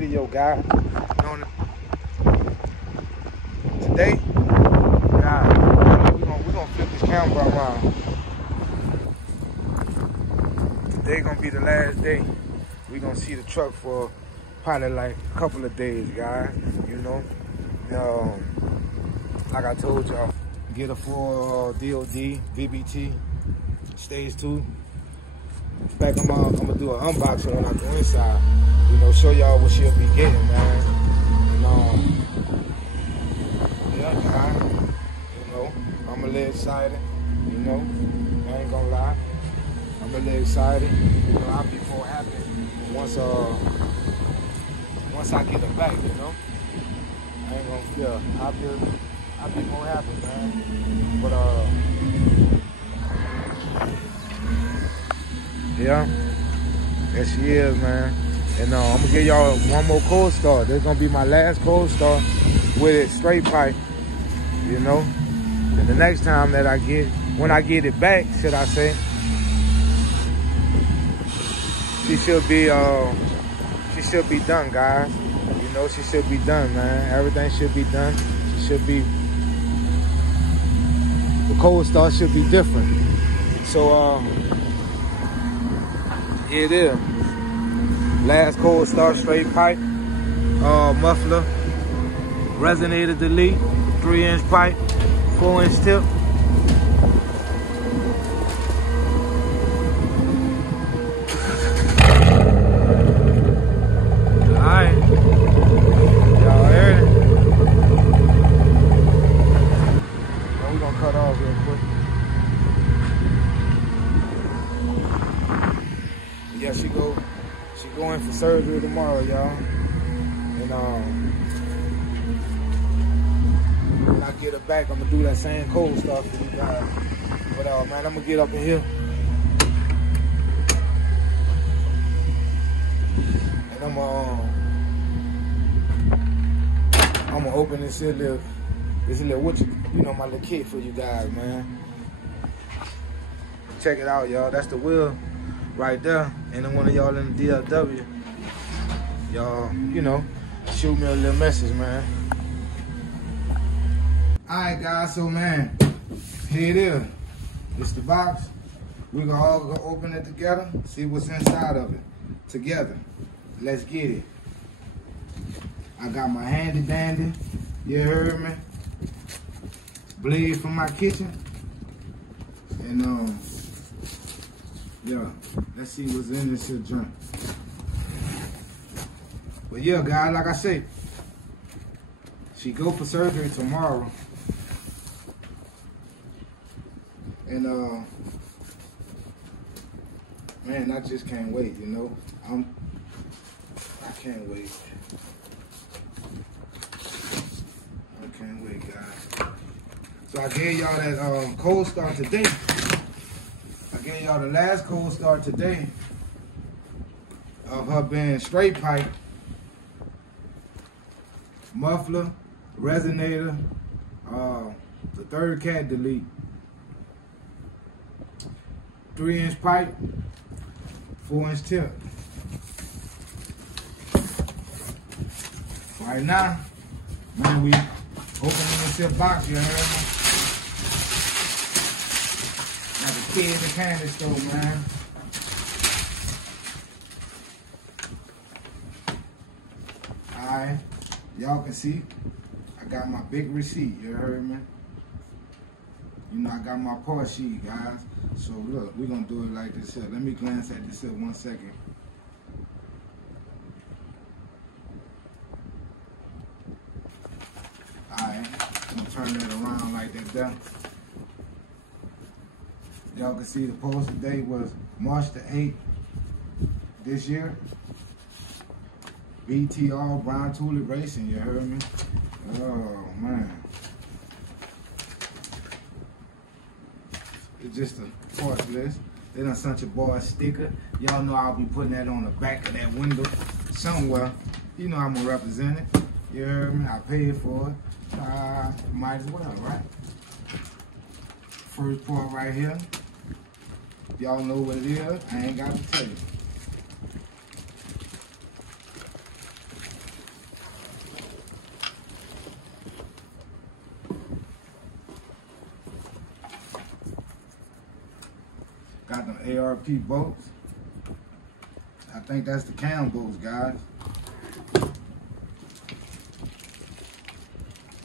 video, guys. Today, guys, we're gonna flip this camera around. Today gonna be the last day. We're gonna see the truck for probably like a couple of days, guys. You know, like I told y'all, get a full DoD, BBT, stage 2. In fact, I'm gonna do an unboxing when I go inside. You know, show y'all what she'll be getting, man. And yeah, guys. You know, I'm a little excited. You know, I ain't gonna lie. I'm a little excited. You know, I'll be more happy once I get it back. You know, I ain't gonna feel. I'll be more happy, man. But yeah, there she is, man. And I'm gonna give y'all one more cold start. This is gonna be my last cold start with it straight pipe, you know. And the next time that when I get it back, should I say, she should be done, guys. You know, she should be done, man. Everything should be done. She should be. The cold start should be different. So here it is. Last cold start, straight pipe, muffler, resonator delete, 3-inch pipe, 4-inch tip. Alright. Y'all heard it? Now we're gonna cut off real quick. Yeah, she going for surgery tomorrow, y'all. And when I get her back, I'm gonna do that same cold stuff for you guys. But man, I'm gonna get up in here. And I'm gonna open this little my little kit for you guys, man. Check it out, y'all. That's the wheel right there. And then one of y'all in the DLW, y'all, you know, shoot me a little message, man. Alright, guys, so man, here it is. It's the box. We're gonna all go open it together, see what's inside of it together. Let's get it. I got my handy dandy, you heard me? Blade from my kitchen. And yeah, let's see what's in this here joint. But yeah, guys, like I say, she go for surgery tomorrow. And man, I just can't wait, you know. I can't wait. I can't wait, guys. So I gave y'all that cold start today. I gave y'all the last cold start today of her being straight pipe, muffler, resonator, the third cat delete, 3-inch pipe, 4-inch tip. Right now, man, we opening this here box, you heard me? Like a kid in the candy store, man. Alright, y'all can see, I got my big receipt, you heard me? You know, I got my part sheet, guys. So look, we're gonna do it like this here. Let me glance at this here 1 second. Alright, I'm gonna turn that around like that there. Y'all can see the posted date was March the 8th this year. BTR Brown Tulip Racing, you heard me? Oh man. It's just a parts list. They done sent your boy a sticker. Y'all know I'll be putting that on the back of that window somewhere. You know I'm gonna represent it. You heard me? I paid for it. Might as well, right? First part right here. Y'all know what it is. I ain't got to tell you. Got them ARP bolts. I think that's the cam bolts, guys.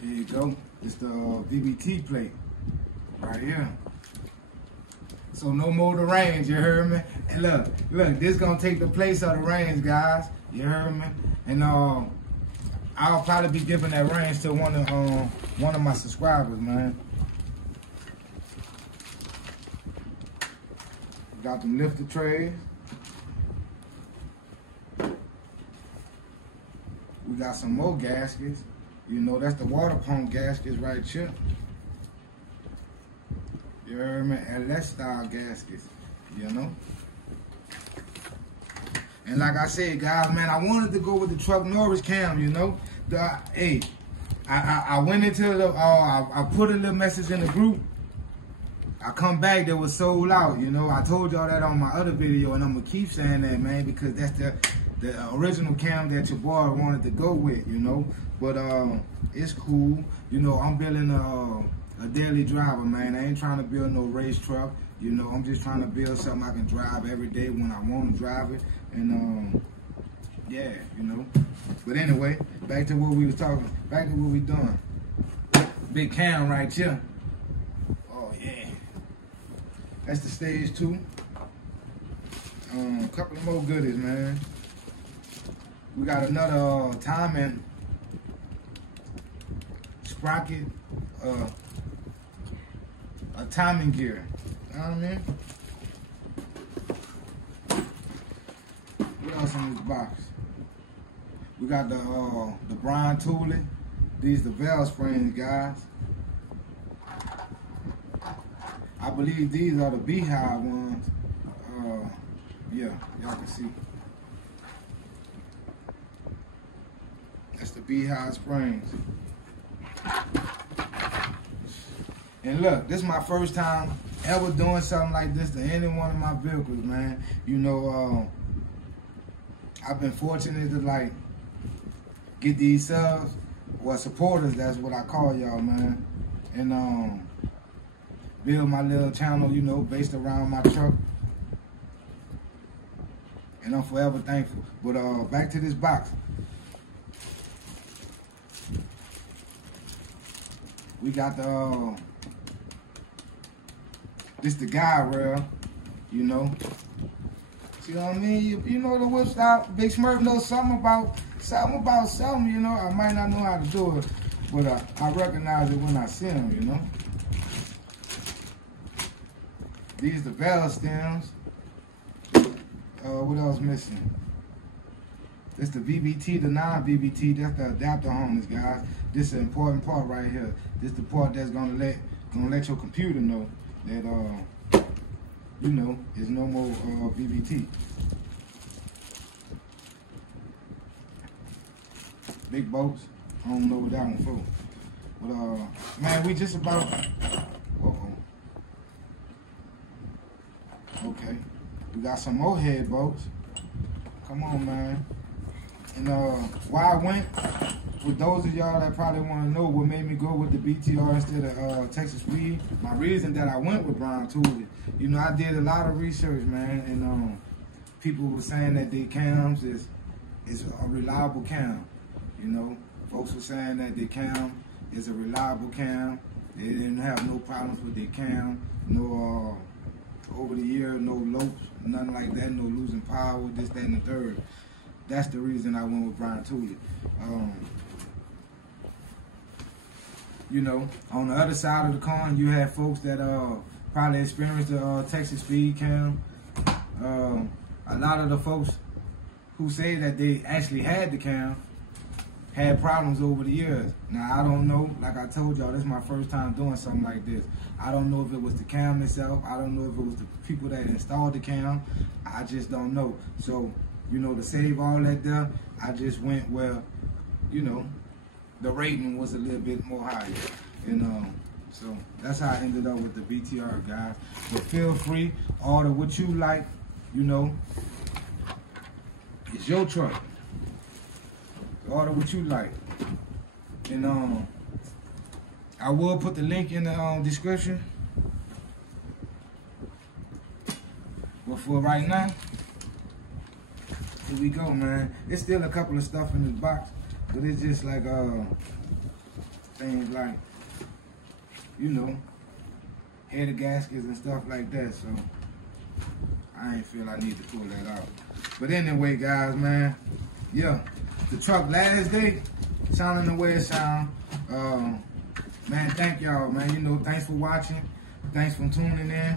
Here you go. It's the VBT plate right here. So no more the range, you heard me? And look, this gonna take the place of the range, guys. You heard me? And I'll probably be giving that range to one of my subscribers, man. Got them lifter trays. We got some more gaskets. You know, that's the water pump gaskets right here. You heard me? LS style gaskets, you know? And like I said, guys, man, I wanted to go with the Truck Norris cam, you know? Hey, I went into the, I put a little message in the group. I come back, they was sold out, you know? I told y'all that on my other video, and I'm gonna keep saying that, man, because that's the original cam that your boy wanted to go with, you know? But it's cool. You know, I'm building a daily driver, man. I ain't trying to build no race truck. You know, I'm just trying to build something I can drive every day when I want to drive it. And yeah, you know. But anyway, back to what we was talking. Back to what we doing. Big cam right here. Oh yeah. That's the stage 2. A couple of more goodies, man. We got another timing sprocket, a timing gear. You know what I mean? What else in this box? We got the Brian Tooley. These the valve springs, guys. I believe these are the Beehive ones. Yeah, y'all can see. That's the Beehive springs. And look, this is my first time ever doing something like this to any one of my vehicles, man. You know, I've been fortunate to like get these subs or supporters, that's what I call y'all, man. And build my little channel, you know, based around my truck. And I'm forever thankful. But back to this box. We got the this the guide rail, you know. See what I mean? You know the whip stop. Big Smurf knows something about something, you know. I might not know how to do it, but I recognize it when I see them, you know. These the valve stems. What else missing? This the VBT, the non-VBT. That's the adapter harness, guys. This is an important part right here. This is the part that's gonna let your computer know that you know, there's no more VBT. Big bolts. I don't know what that one for. But man, we just about. Okay, we got some more head bolts. Come on, man. And why I went, with those of y'all that probably want to know what made me go with the BTR instead of Texas Speed, my reason that I went with Brian Tooley, you know, I did a lot of research, man, and people were saying that their cams is a reliable cam. You know, folks were saying that their cam is a reliable cam. They didn't have no problems with their cam, no over the year, no lopes, nothing like that, no losing power, this, that, and the third. That's the reason I went with Brian Tooley. You know, on the other side of the coin, you had folks that probably experienced the Texas Speed cam. A lot of the folks who say that they actually had the cam had problems over the years. Now, I don't know. Like I told y'all, this is my first time doing something like this. I don't know if it was the cam itself. I don't know if it was the people that installed the cam. I just don't know. So, you know, to save all that there, I just went where, you know, the rating was a little bit more higher. And so that's how I ended up with the BTR, guys. But feel free, order what you like, you know. It's your truck. Order what you like. And I will put the link in the description. But for right now, here we go, man. It's still a couple of stuff in this box, but it's just like things like, you know, header gaskets and stuff like that. So I ain't feel I need to pull that out. But anyway, guys, man, yeah, the truck last day sounding the way it sound. Man, thank y'all, man. You know, thanks for watching. Thanks for tuning in.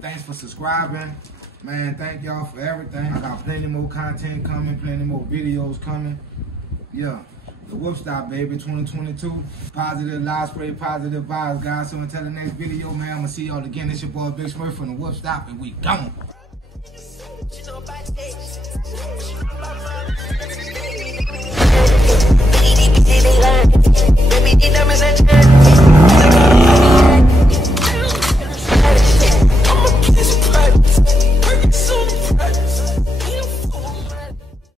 Thanks for subscribing. Man, thank y'all for everything. I got plenty more content coming, plenty more videos coming. Yeah, the Whoop Stop, baby, 2022. Positive live spray, positive vibes, guys. So until the next video, man, I'm going to see y'all again. It's your boy, Big Smurf from the Whoop Stop, and we gone. Baby,